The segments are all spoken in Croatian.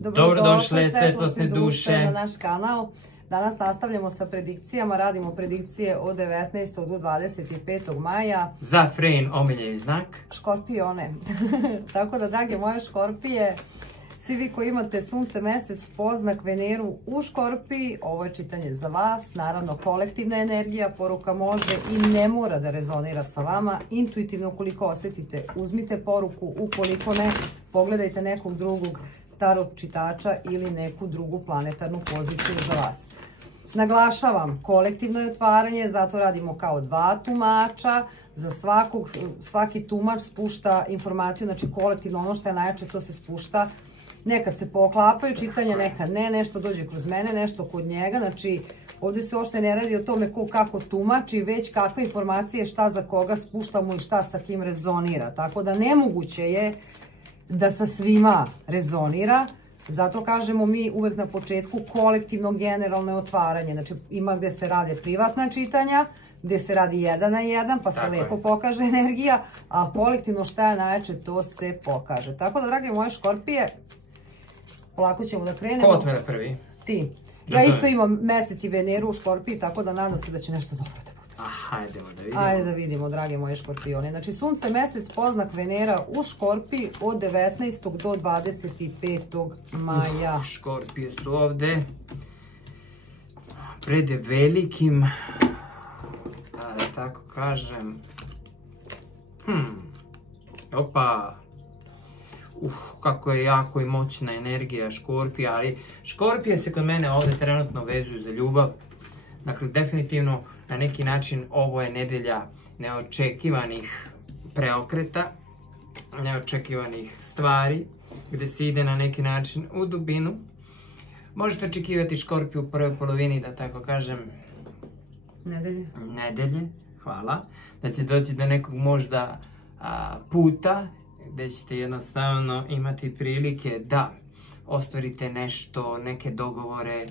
Dobrodošle svetlosne duše na naš kanal. Danas nastavljamo sa predikcijama, radimo predikcije od 19. do 25. maja. Za Frejin omiljeni znak. Škorpione. Tako da, drage moje škorpije, svi vi koji imate sunce, mesec, poznak, Veneru u škorpiji, ovo je čitanje za vas. Naravno, kolektivna energija, poruka može i ne mora da rezonira sa vama. Intuitivno, ukoliko osjetite, uzmite poruku, ukoliko ne, pogledajte nekog drugog tarot čitača ili neku drugu planetarnu poziciju za vas. Naglašavam, kolektivno je otvaranje, zato radimo kao dva tumača. Za svaki tumač spušta informaciju, znači kolektivno ono što je najjače, to se spušta. Nekad se poklapaju čitanja, nekad ne, nešto dođe kroz mene, nešto kod njega. Znači, ovdje se uopšte ne radi o tome ko kako tumači, već kakve informacije, šta za koga spuštamo i šta sa kim rezonira. Tako da nemoguće je da sa svima rezonira. Zato kažemo mi uvek na početku kolektivno generalno otvaranje. Znači ima gde se rade privatna čitanja, gde se radi 1 na 1, pa se lepo pokaže energija, a kolektivno šta je najjače, to se pokaže. Tako da, drage moje škorpije, polako ćemo da krenemo. Ko otvara prvi? Ti. Ja isto imam mesec i Veneru u škorpiji, tako da nadam se da će nešto dobro da bude. Hajdemo da vidimo. Ajde da vidimo, drage moje škorpione. Znači, sunce, mesec, poznak, Venera u škorpiji od 19. do 25. maja. Škorpije su ovde pred velikim, da tako kažem, opa, kako je jako i moćna energija škorpija, ali škorpije se kod mene ovde trenutno vezuju za ljubav. Dakle, definitivno na neki način ovo je nedelja neočekivanih preokreta, neočekivanih stvari, gde se ide na neki način u dubinu. Možete očekivati škorpiju u prvoj polovini, da tako kažem, nedelje, hvala, da će doći do nekog možda puta, gde ćete jednostavno imati prilike da ostvarite nešto, neke dogovore,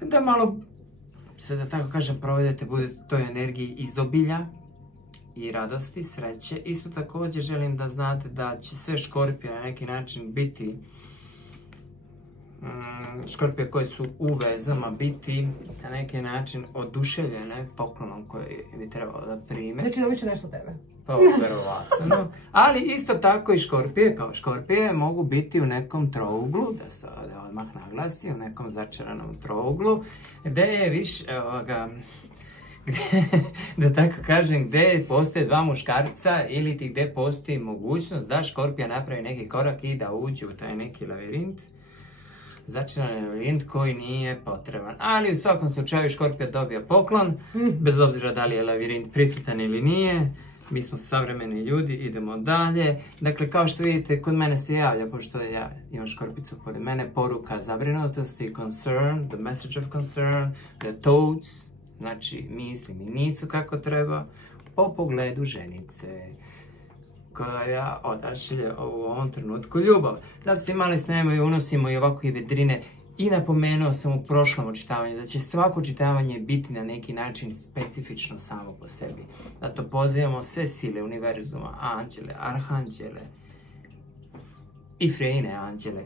da malo, da tako kažem, provedete, budete u toj energiji izobilja i radosti, sreće. Isto također želim da znate da će sve škorpije na neki način biti, škorpije koje su u vezama, biti na neki način oduševljene poklonom koji bi trebalo da prime. Znači dobit će nešto tebe. Pa, verovatno. Ali isto tako i škorpije, kao škorpije, mogu biti u nekom trouglu, da se odmah naglasi, u nekom začaranom trouglu, gde je više, da tako kažem, gde postoje dva muškarca ili ti gde postoji mogućnost da škorpija napravi neki korak i da uđe u taj neki lavirint, začaran lavirint koji nije potreban. Ali u svakom slučaju škorpija dobija poklon, bez obzira da li je lavirint prisutan ili nije. Mi smo savremeni ljudi, idemo dalje. Dakle, kao što vidite, kod mene se javlja, pošto ja imam škorpicu pored mene, poruka zabrinutosti, concern, the message of concern, the thoughts, znači misli mi nisu kako treba, po pogledu ženice koja odašilje u ovom trenutku ljubav. Zato se imali snemo i unosimo i ovako i vedrine. I napomenuo sam u prošlom očitavanju da će svako očitavanje biti na neki način specifično samo po sebi. Zato pozivamo sve sile univerzuma, anđele, arhanđele i Frejine anđele,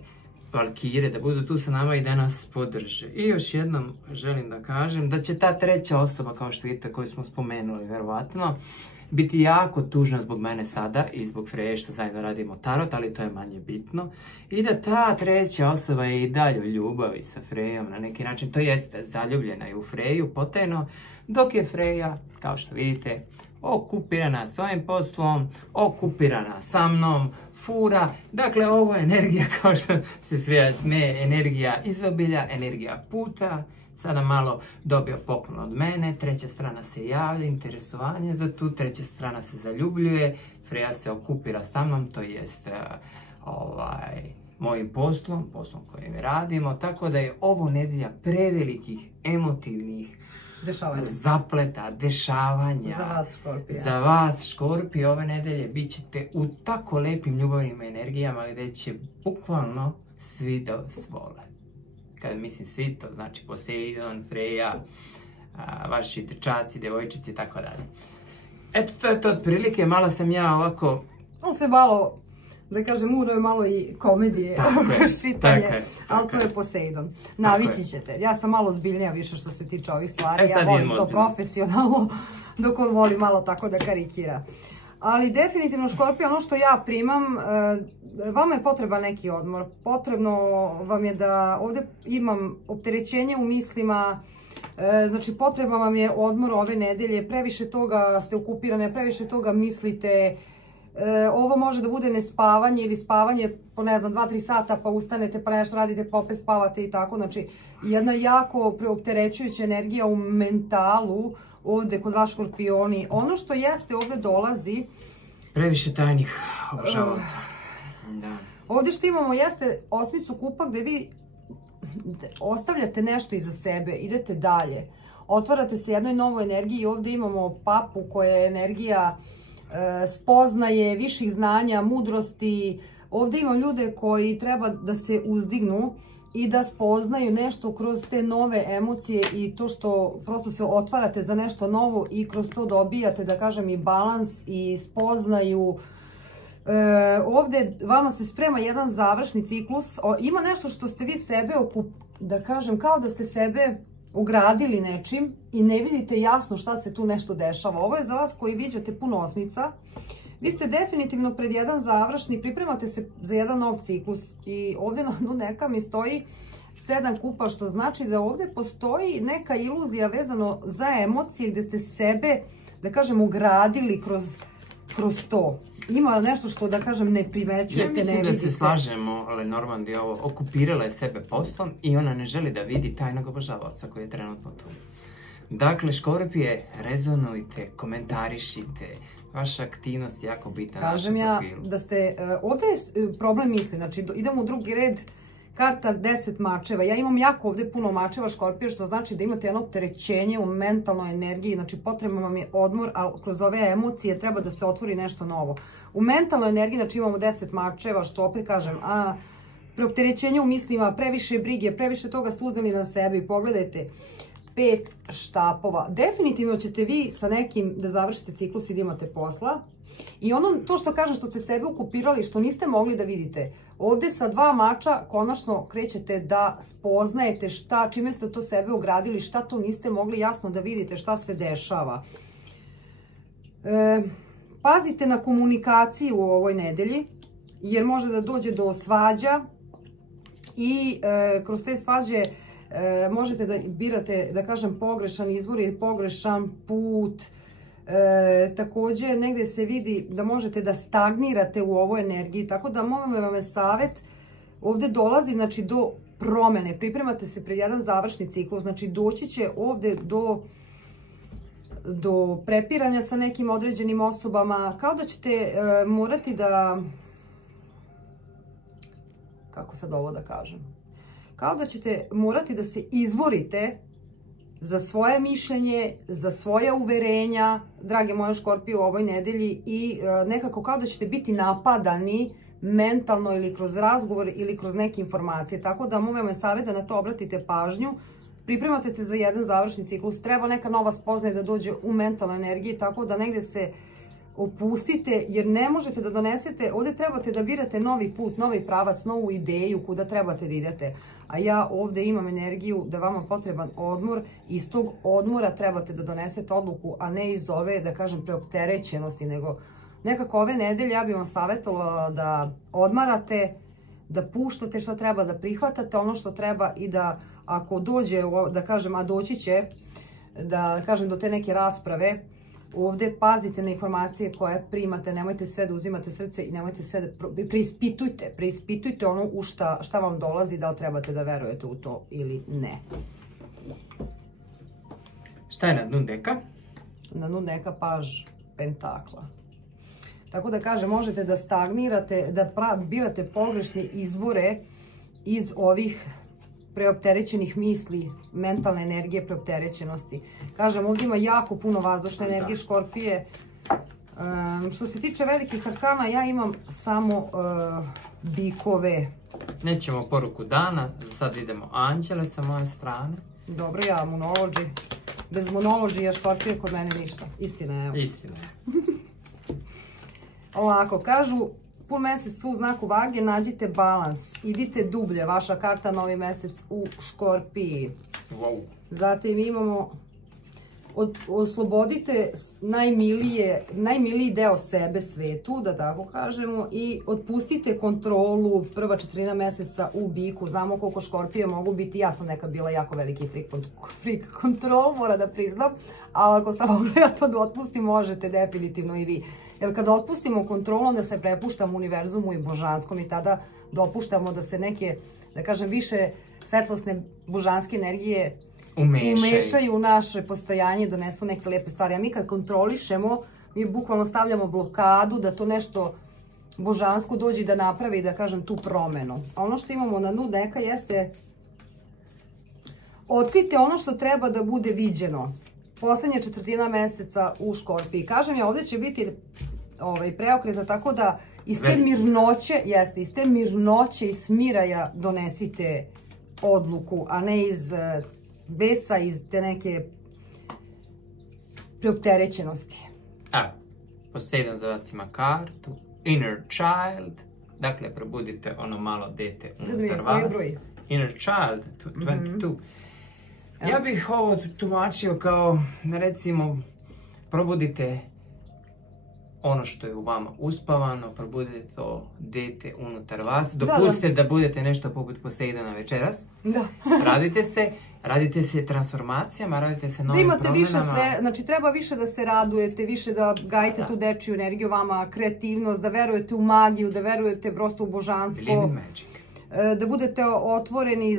valkire, da budu tu sa nama i da nas podrže. I još jednom želim da kažem da će ta treća osoba, kao što vidite, koju smo spomenuli, verovatno, biti jako tužna zbog mene sada i zbog Freje što zajedno radimo tarot, ali to je manje bitno. I da ta treća osoba je i dalje u ljubavi sa Frejom na neki način, to jeste zaljubljena je u Freju potajno, dok je Freja, kao što vidite, okupirana s ovim poslom, okupirana sa mnom, fura. Dakle, ovo je energija, kao što se Freja smeje, energija izobilja, energija puta. Sada malo dobio poklon od mene, treća strana se javlja, interesovanje za tu, treća strana se zaljubljuje, Freja se okupira sa mnom, to jest mojim poslom kojim radimo, tako da je ovo nedelja prevelikih emotivnih zapleta, dešavanja. Za vas, Škorpija. Za vas, Škorpije, ove nedelje bit ćete u tako lepim ljubavnim energijama gdje će bukvalno svi da vas vole. Kada mislim svi, to znači Poseidon, Freja, vaši dečaci, devojčici i tako dalje. Eto, to je to otprilike, malo sam ja ovako... On se malo da kažem, uno je malo i komedije kroz čitanje, ali to je Poseidon. Navići ćete. Ja sam malo zbiljnija više što se tiče ovih stvari. Ja volim to profesionalno, dok on voli malo tako da karikira. Ali definitivno Škorpija, ono što ja primam, vama je potreban neki odmor. Potrebno vam je da ovdje imam opterećenje u mislima, znači potreban vam je odmor ove nedelje, previše toga ste okupirane, previše toga mislite. Ovo može da bude nespavanje ili spavanje po ne znam 2-3 sata pa ustanete pa nešto radite pa opet spavate i tako. Znači jedna jako preopterećujuća energija u mentalu ovdje kod vas Škorpioni. Ono što jeste ovdje dolazi... Previše tajnih obožavaca. Ovdje što imamo jeste osmicu kupa gdje vi ostavljate nešto iza sebe, idete dalje. Otvarate se jednoj novoj energiji i ovdje imamo papu koja je energija spoznaje, viših znanja, mudrosti. Ovdje imam ljude koji treba da se uzdignu i da spoznaju nešto kroz te nove emocije i to što prosto se otvarate za nešto novo i kroz to dobijate, da kažem, i balans i spoznaju. Ovdje vama se sprema jedan završni ciklus. Ima nešto što ste vi sebe, da kažem, kao da ste sebe ugradili nečim i ne vidite jasno šta se tu nešto dešava. Ovo je za vas koji viđate puno osmica. Vi ste definitivno pred jedan završni, pripremate se za jedan nov ciklus i ovdje na dnu neka mi stoji 7 kupa, što znači da ovdje postoji neka iluzija vezano za emocije gdje ste sebe, da kažem, ugradili kroz to. Ima nešto što, da kažem, ne primećujete, ne vidite. Ja mislim da se slažemo, Lenormand je ovo, okupirala je sebe poslom i ona ne želi da vidi tajnog obožavaoca koji je trenutno tu. Dakle, Škorpije, rezonujte, komentarišite, vaša aktivnost je jako bitna. Kažem ja da ste, ovdje je problem misli, znači idemo u drugi red, karta 10 mačeva. Ja imam jako ovdje puno mačeva Škorpije, što znači da imate jedno opterećenje u mentalnoj energiji, znači potrebno vam je odmor, a kroz ove emocije treba da se otvori nešto novo. U mentalnoj energiji, znači imamo 10 mačeva, što opet kažem, preopterećenje u mislima, previše brige, previše toga ste uzeli na sebe i pogledajte. 5 štapova. Definitivno ćete vi sa nekim da završite ciklus i da imate posla. I to što kažem, što ste sebe okupirali, što niste mogli da vidite. Ovdje sa 2 mača konačno krećete da spoznajete čime ste to sebe ugradili, šta to niste mogli jasno da vidite, šta se dešava. Pazite na komunikaciju u ovoj nedelji, jer može da dođe do svađa i kroz te svađe možete da birate, da kažem, pogrešan izbor ili pogrešan put. Također negdje se vidi da možete da stagnirate u ovoj energiji, tako da moj vam je savjet, ovdje dolazi znači do promjene, pripremate se pred jedan završni ciklus, znači doći će ovdje do prepiranja sa nekim određenim osobama, kao da ćete morati da, kako sad ovo da kažem, kao da ćete morati da se izvorite za svoje mišljenje, za svoje uverenja, drage moje Škorpije, u ovoj nedelji i nekako kao da ćete biti napadani mentalno ili kroz razgovor ili kroz neke informacije. Tako da moj vam je savjet da na to obratite pažnju. Pripremate se za jedan završni ciklus, treba neka nova spoznaja da dođe u mentalnoj energiji, tako da negdje se opustite jer ne možete da donesete, ovdje trebate da birate novi put, novi pravac, novu ideju kuda trebate da idete. A ja ovdje imam energiju da vama potreban odmor i iz tog odmora trebate da donesete odluku, a ne iz ove, da kažem, preopterećenosti, nego nekako ove nedelje ja bih vam savjetovala da odmarate, da puštate što treba, da prihvatate ono što treba i da ako dođe, da kažem, a doći će, da kažem, do te neke rasprave, ovdje pazite na informacije koje primate, nemojte sve da uzimate srce i nemojte sve da preispitujte ono u šta vam dolazi, da li trebate da verujete u to ili ne. Šta je na dnu deka? Na dnu deka paž pentakla. Tako da kažem, možete da stagnirate, da birate pogrešne izbore iz ovih preopterećenih misli, mentalne energije, preopterećenosti. Kažem, ovdje ima jako puno vazdušne energije Škorpije. Što se tiče velikih arkana, ja imam samo bikove. Nećemo poruku dana, sad idemo anđele sa moje strane. Dobro, ja monology. Bez monology Škorpije kod mene ništa. Istina je. Istina je. Ovako, kažu, pun mesec u znaku Vage, nađite balans, idite dublje, vaša karta novi mesec u Škorpiji. Wow. Zatim imamo oslobodite najmiliji deo sebe svetu, da tako kažemo, i otpustite kontrolu prva četvrtina meseca u Biku. Znamo koliko Škorpije mogu biti, ja sam nekad bila jako veliki freak kontrol, mora da priznam, ali ako samo ja to da otpustim, možete definitivno i vi. Jer kada otpustimo kontrolu, onda se prepuštamo univerzumu i božanskom i tada dopuštamo da se neke, da kažem, više svetlosne božanske energije umešaju u naše postojanje i donesu neke lijepe stvari. A mi kad kontrolišemo, mi bukvalno stavljamo blokadu da to nešto božansko dođe da napravi, da kažem, tu promenu. Ono što imamo na dnu deka jeste otkrite ono što treba da bude viđeno. Poslednja četvrtina meseca u Škorpiji. Kažem ja, ovdje će biti preokreta, tako da iz te mirnoće, iz te mirnoće i smiraja donesite odluku, a ne iz besa, iz te neke preopterećenosti. Evo, Poseidon za vas ima kartu Inner Child, dakle probudite ono malo dete unutar vas. Inner Child, 22. Ja bih ovo tumačio kao, recimo, probudite ono što je u vama uspavano, probudite to dete unutar vas, dopustite da budete nešto poput Poseidona večeras. Radite se transformacijama, radite se novim promjenama. Da imate više znači treba više da se radujete, više da gajite tu dečiju energiju vama, kreativnost, da verujete u magiju, da verujete prosto u božanstvo. Da budete otvoreni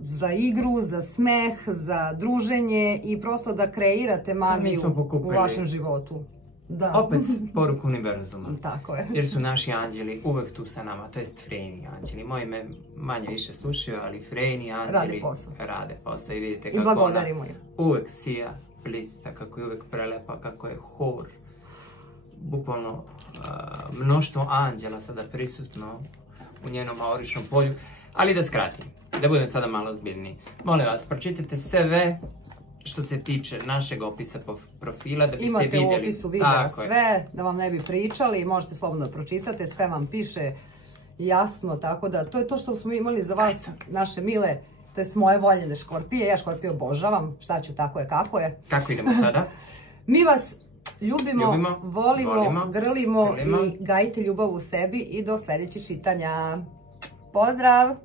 za igru, za smeh, za druženje i prosto da kreirate magiju u vašem životu. Opet poruku univerzuma. Tako je. Jer su naši anđeli uvek tu sa nama, to jest Frejni anđeli. Moji me manje više slušaju, ali Frejni anđeli rade posao. I vidite kako ona uvek sija, blista, kako je uvek prelepa, kako je hor. Bukvalno mnoštvo anđela sada prisutno u njenom auričnom polju. Ali da skratim, da budem sada malo ozbiljniji. Molim vas, pročitajte sve što se tiče našeg opisa profila, da biste vidjeli. Imate u opisu videa sve, da vam ne bi pričali, možete slobodno da pročitate, sve vam piše jasno, tako da to je to što smo imali za vas, naše mile, to je moje voljene Škorpije, ja Škorpije obožavam, šta ću, tako je, kako je. Kako idemo sada? Mi vas ljubimo, volimo, grlimo i gajite ljubav u sebi i do sljedećeg čitanja. Pozdrav!